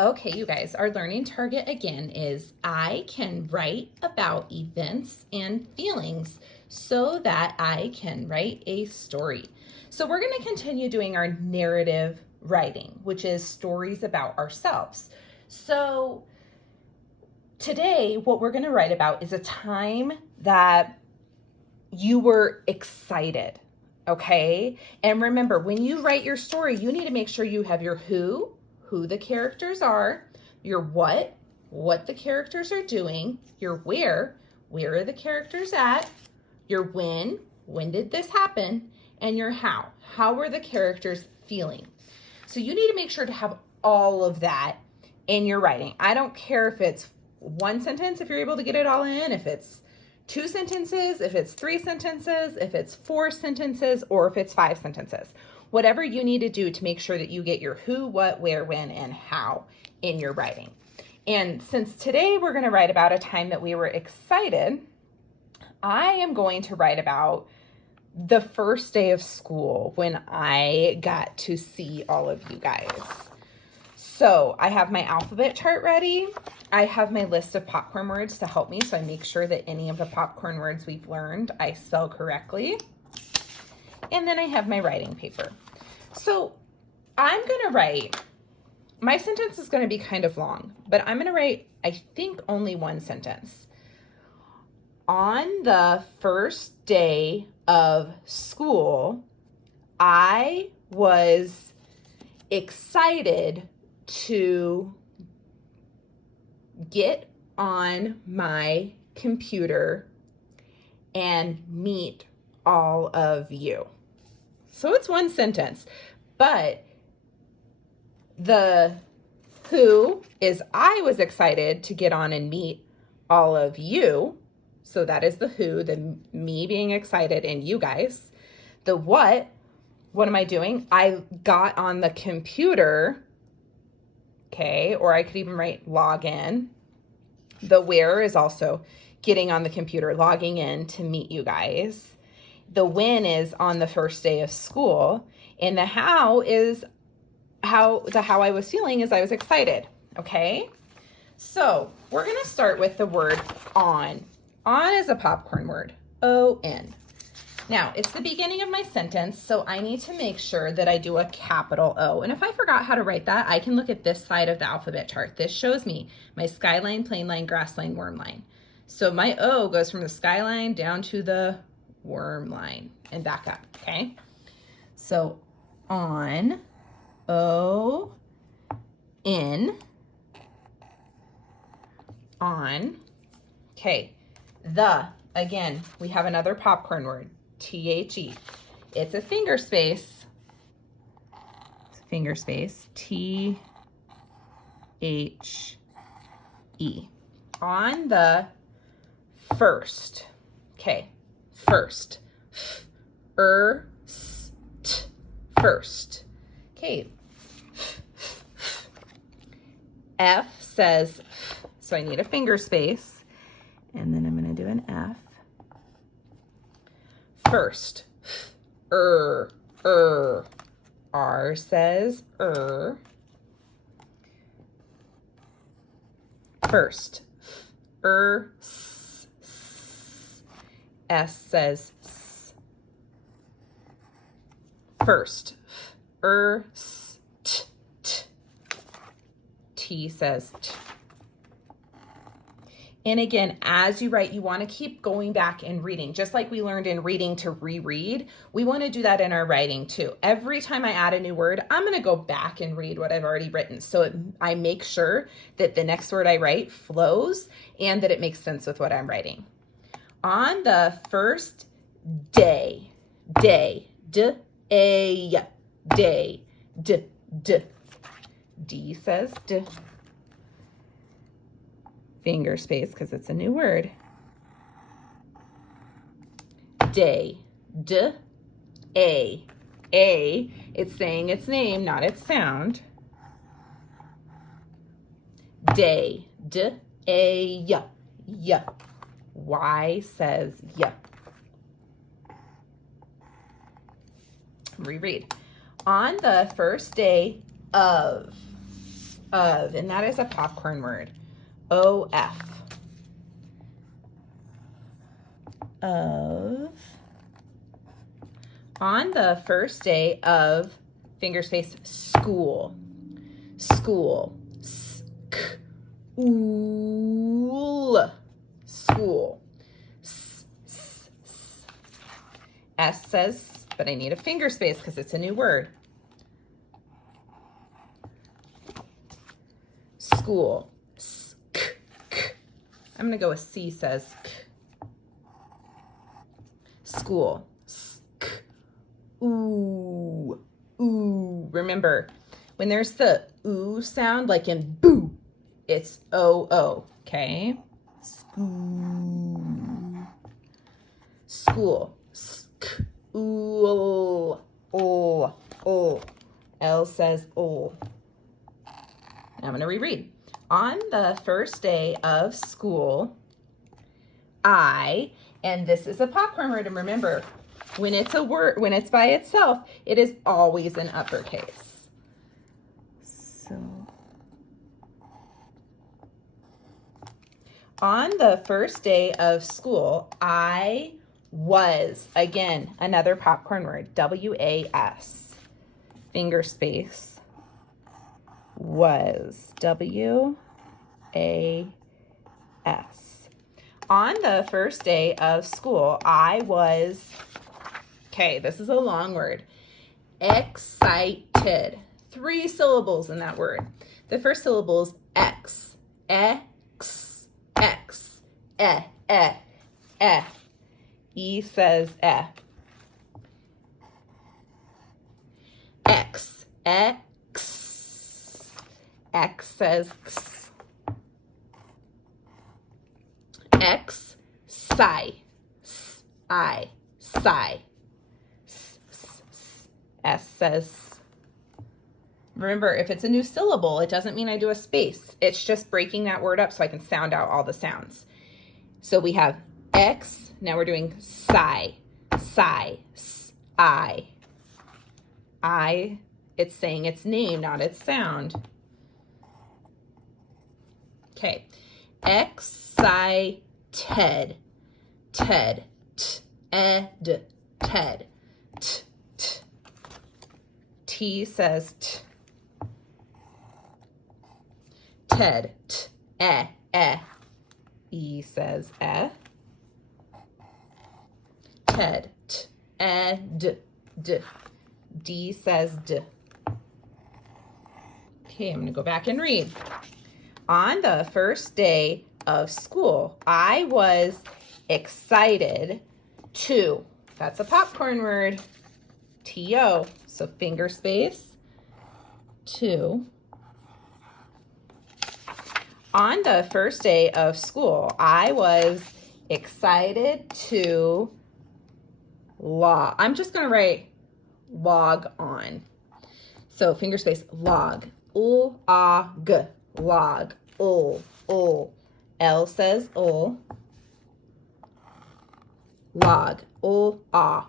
Okay, you guys, our learning target again is I can write about events and feelings so that I can write a story. So we're going to continue doing our narrative writing, which is stories about ourselves. So today, what we're going to write about is a time that you were excited, okay? And remember, when you write your story, you need to make sure you have your who the characters are, your what the characters are doing, your where are the characters at, your when did this happen, and your how are the characters feeling. So you need to make sure to have all of that in your writing. I don't care if it's one sentence, if you're able to get it all in, if it's 2 sentences, if it's 3 sentences, if it's 4 sentences, or if it's 5 sentences. Whatever you need to do to make sure that you get your who, what, where, when, and how in your writing. And since today we're going to write about a time that we were excited, I am going to write about the first day of school when I got to see all of you guys. So I have my alphabet chart ready. I have my list of popcorn words to help me, so I make sure that any of the popcorn words we've learned I spell correctly. And then I have my writing paper. So I'm going to write, my sentence is going to be kind of long, but I'm going to write, I think, only one sentence. On the first day of school, I was excited to get on my computer and meet all of you. So it's one sentence, but the who is I was excited to get on and meet all of you. So that is the who, the me being excited and you guys. The what am I doing? I got on the computer, okay, or I could even write log in. The where is also getting on the computer, logging in to meet you guys. The when is on the first day of school, and the how is how I was feeling is I was excited, okay? So we're gonna start with the word on. On is a popcorn word, O-N. Now, it's the beginning of my sentence, so I need to make sure that I do a capital O. And if I forgot how to write that, I can look at this side of the alphabet chart. This shows me my skyline, plane line, grass line, worm line. So my O goes from the skyline down to the worm line and back up, okay? So on, O, N, on, okay. The, again, we have another popcorn word, T-H-E. It's a finger space, T-H-E. On the first, okay, first, first, okay. F says, so I need a finger space, and then I'm going to do an F. First, R says first, S says S. First, T says T. And again, as you write, you want to keep going back and reading. Just like we learned in reading to reread, we want to do that in our writing too. Every time I add a new word, I'm going to go back and read what I've already written. So I make sure that the next word I write flows and that it makes sense with what I'm writing. On the first day, D, D says D. Finger space because it's a new word. Day, A, it's saying its name, not its sound. Day, Y. Y says Y. Reread. On the first day of Of, and that is a popcorn word. O-F. Of. On the first day of, finger space, school. School. School. School. S says, but I need a finger space because it's a new word. School. I'm going to go with C says k. School. Ooh. Ooh. Remember, when there's the ooh sound, like in boo, it's O-O, okay? School. School. School. Oh. Oh. L says oh. I'm going to reread. On the first day of school, I, and this is a popcorn word, and remember, when it's a word, when it's by itself, it is always in uppercase. So, on the first day of school, I was, again, another popcorn word, W-A-S, finger space, was, W-A-S. On the first day of school, I was, okay, this is a long word, excited. 3 syllables in that word. The first syllable is X, X, X, eh, eh, eh. E says eh. X, X. X says x. X, sigh. I, sigh. S says, remember, if it's a new syllable, it doesn't mean I do a space. It's just breaking that word up so I can sound out all the sounds. So we have X, now we're doing sigh, sigh, I. I, it's saying its name, not its sound. Okay, excited, Ted, Ted, Ted, Ted, T. T says T. Ted, T, E says Ted, T, D. D says D. Okay, I'm going to go back and read. On the first day of school, I was excited to, that's a popcorn word, T-O, so finger space, to. On the first day of school, I was excited to log. I'm just going to write log on. So finger space, log. L-A-G, log. L. L says L. Log. L-A.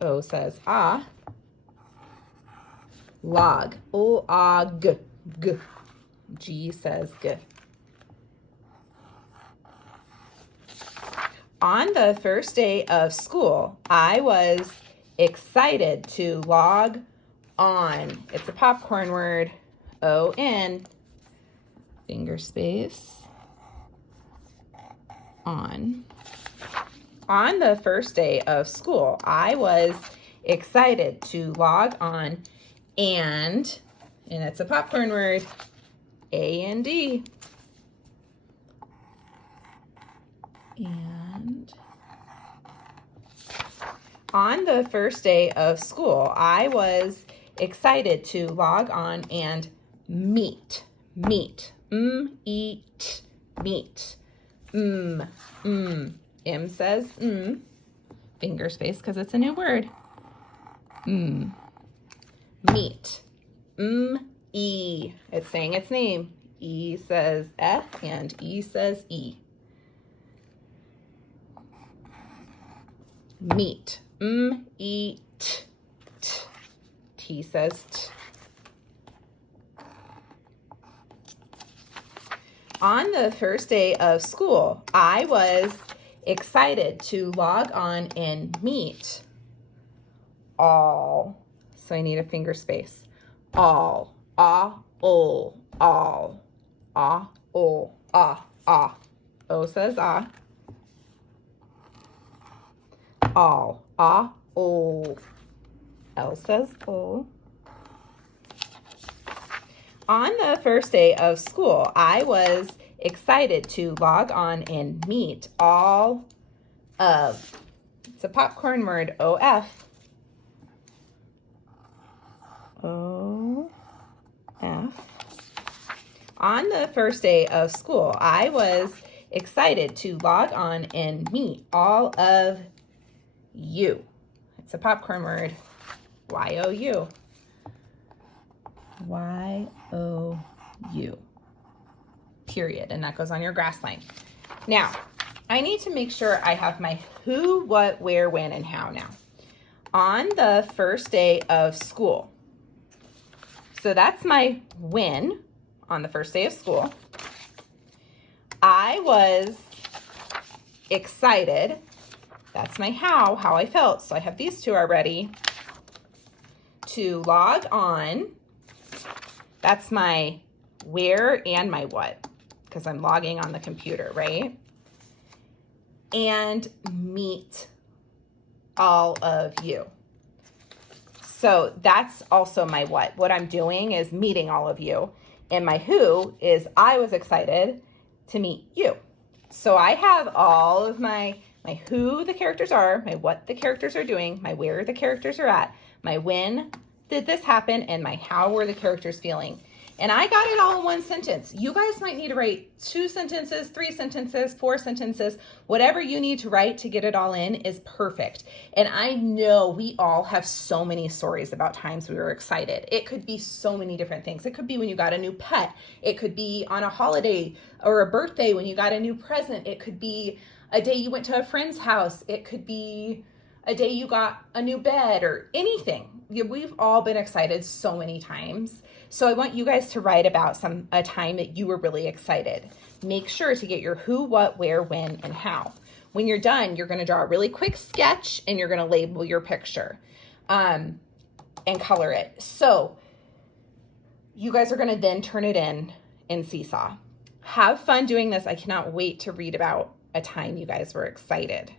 O says ah. Log. L-A-G. G. G says G. On the first day of school, I was excited to log on. It's a popcorn word. O-N. Finger space. On. On the first day of school, I was excited to log on and it's a popcorn word, A-N-D. And on the first day of school, I was excited to log on and meet. M-E-T, meet. M says finger space because it's a new word. Meet. E. It's saying its name. E says F and E says E. Meet. M-E-T. T says T. On the first day of school, I was excited to log on and meet all. So I need a finger space. All. Ah, ol. All. Ah, ol. Ah, ah. O says ah. All. Ah, ol. L says ol. On the first day of school, I was excited to log on and meet all of. It's a popcorn word, OF. OF. On the first day of school, I was excited to log on and meet all of you. It's a popcorn word, YOU. YOU. Period. And that goes on your grass line. Now, I need to make sure I have my who, what, where, when, and how now. On the first day of school. So that's my when on the first day of school. I was excited. That's my how I felt. So I have these two already. To log on. That's my where and my what, because I'm logging on the computer, right? And meet all of you. So that's also my what. What I'm doing is meeting all of you. And my who is I was excited to meet you. So I have all of my who the characters are, my what the characters are doing, my where the characters are at, my when did this happen, and my how were the characters feeling. And I got it all in one sentence. You guys might need to write 2 sentences, 3 sentences, 4 sentences. Whatever you need to write to get it all in is perfect. And I know we all have so many stories about times we were excited. It could be so many different things. It could be when you got a new pet. It could be on a holiday or a birthday when you got a new present. It could be a day you went to a friend's house. It could be a day you got a new bed or anything. We've all been excited so many times. So I want you guys to write about a time that you were really excited. Make sure to get your who, what, where, when, and how. When you're done, you're going to draw a really quick sketch and you're going to label your picture and color it. So you guys are going to then turn it in Seesaw. Have fun doing this. I cannot wait to read about a time you guys were excited.